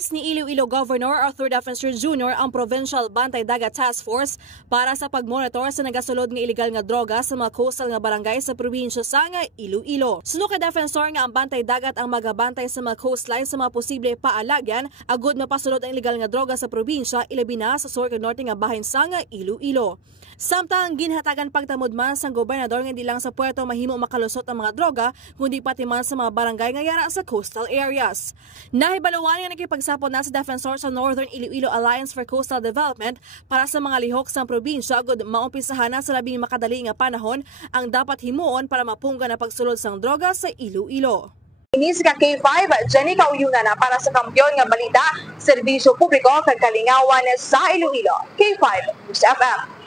Inirealize ni Iloilo Governor Arthur Defensor Jr. ang Provincial Bantay Dagat Task Force para sa pagmonitor sa nagasulod nga illegal nga droga sa mga coastal nga barangay sa probinsya sa nga Iloilo. Suno kay Defensor nga ang Bantay Dagat ang magabantay sa mga coastline sa mga posible paalagyan agud mapasulod ang illegal nga droga sa probinsya ilabi na sa sur kag norte nga bahin sa nga Iloilo. Samtang ginhatagan pagtamudman sang gobernador nga hindi lang sa puerto mahimo makalusot ang mga droga kundi pati man sa mga barangay nga yara sa coastal areas. Nahibaluan nga nakipagsapot na sa Defensor sa Northern Iloilo Alliance for Coastal Development para sa mga lihok sa probinsya agud maumpisahan na sa labing makadali nga panahon ang dapat himuon para mapungga na pagsulod sang droga sa Iloilo. Inis ka K5, Jenny Kauyuna na para sa Kampiyon nga balita, serbisyo publiko kag kalingawan sa Iloilo. K5 News FM.